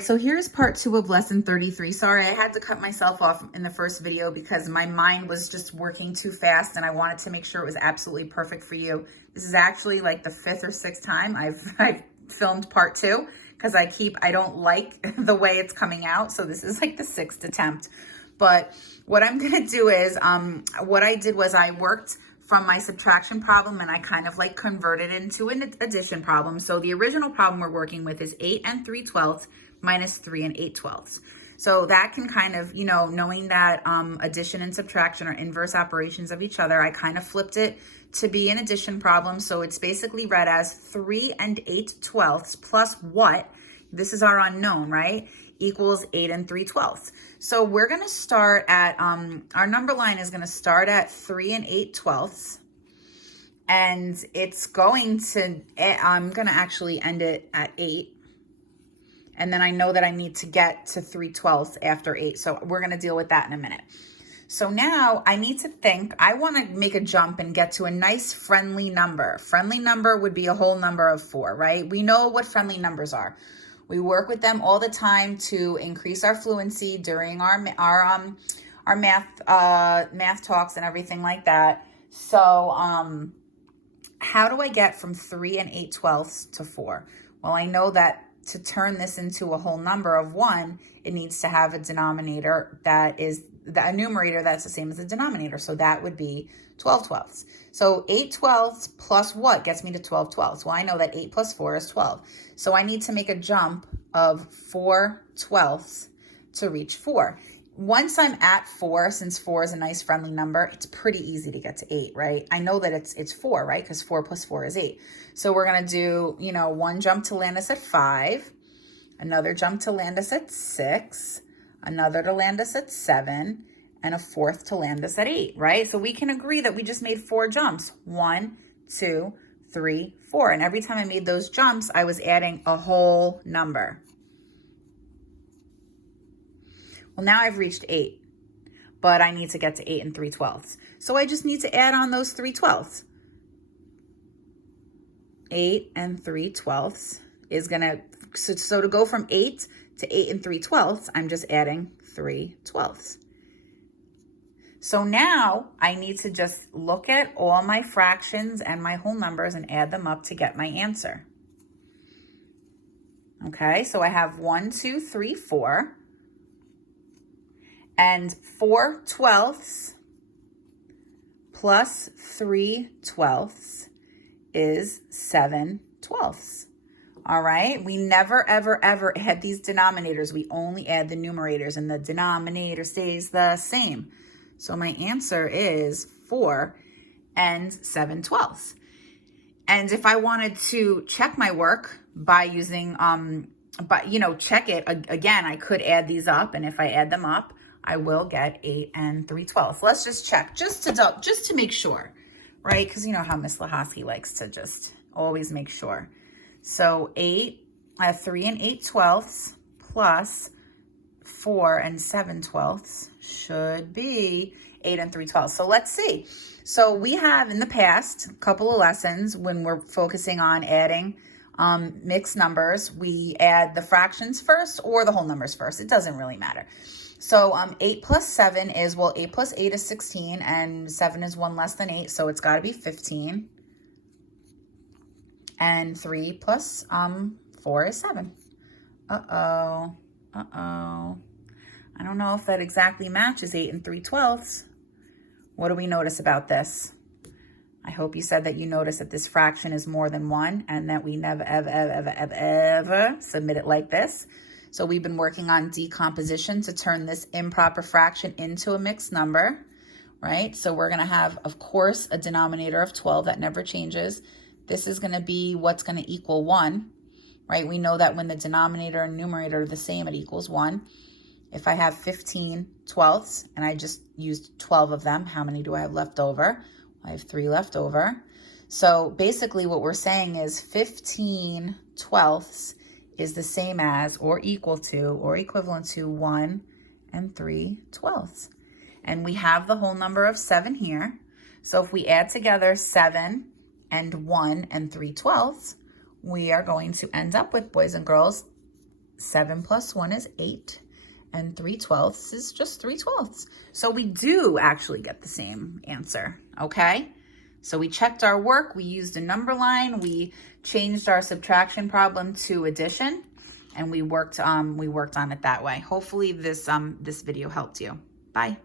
So here's part 2 of lesson 33. Sorry, I had to cut myself off in the first video because my mind was just working too fast and I wanted to make sure it was absolutely perfect for you. This is actually like the 5th or 6th time I've filmed part 2 because I don't like the way it's coming out. So this is like the 6th attempt. But what I'm gonna do is, what I did was I worked from my subtraction problem and I kind of like converted it into an addition problem. So the original problem we're working with is 8 3/12 minus 3 8/12. So that can kind of, knowing that addition and subtraction are inverse operations of each other, I kind of flipped it to be an addition problem. So it's basically read as 3 8/12 plus what? This is our unknown, right? Equals 8 3/12. So we're going to start at, our number line is going to start at 3 8/12. And it's going to, I'm going to actually end it at 8. And then I know that I need to get to 3/12 after 8. So we're going to deal with that in a minute. So now I need to think, I want to make a jump and get to a nice friendly number. Friendly number would be a whole number of 4, right? We know what friendly numbers are. We work with them all the time to increase our fluency during our math talks and everything like that. So how do I get from 3 8/12 to 4? Well, I know that to turn this into a whole number of 1, it needs to have a denominator that is a numerator that's the same as the denominator. So that would be 12/12. So 8/12 plus what gets me to 12/12? Well, I know that 8 plus 4 is 12. So I need to make a jump of 4/12 to reach 4. Once I'm at 4, since 4 is a nice friendly number, it's pretty easy to get to 8, right? I know that it's 4, right? Because 4 plus 4 is 8. So we're going to do, one jump to land us at 5, another jump to land us at 6, another to land us at 7, and a 4th to land us at 8, right? So we can agree that we just made 4 jumps. 1, 2, 3, 4. And every time I made those jumps, I was adding a whole number. Well, now I've reached 8, but I need to get to 8 3/12. So I just need to add on those 3/12. 8 3/12 is going to, so to go from 8 to 8 3/12, I'm just adding 3/12. So now I need to just look at all my fractions and my whole numbers and add them up to get my answer. Okay, so I have 1, 2, 3, 4. And 4/12 plus 3/12 is 7/12. All right. We never, ever, ever add these denominators. We only add the numerators and the denominator stays the same. So my answer is 4 7/12. And if I wanted to check my work by using, check it again, I could add these up. And if I add them up, I will get 8 3/12. Let's just check just to make sure, right? Because you know how Miss Lahosky likes to just always make sure. So 3 8/12 plus 4 7/12 should be 8 3/12. So let's see. So we have in the past a couple of lessons when we're focusing on adding mixed numbers, we add the fractions first or the whole numbers first. It doesn't really matter. So 8 plus 7 is, 8 plus 8 is 16, and 7 is 1 less than 8, so it's got to be 15. And 3 plus 4 is 7. Uh-oh. I don't know if that exactly matches 8 3/12. What do we notice about this? I hope you said that you notice that this fraction is more than 1 and that we never, ever submit it like this. So we've been working on decomposition to turn this improper fraction into a mixed number, right? So we're going to have, of course, a denominator of 12 that never changes. This is going to be what's going to equal 1, right? We know that when the denominator and numerator are the same, it equals 1. If I have 15/12 and I just used 12 of them, how many do I have left over? I have 3 left over. So basically what we're saying is 15/12 is the same as or equal to or equivalent to 1 3/12. And we have the whole number of 7 here. So if we add together 7 and 1 3/12, we are going to end up with, boys and girls, 7 plus 1 is 8. And 3/12 is just 3/12. So we do actually get the same answer, okay? So we checked our work, we used a number line, we changed our subtraction problem to addition, and we worked on it that way. Hopefully this video helped you. Bye.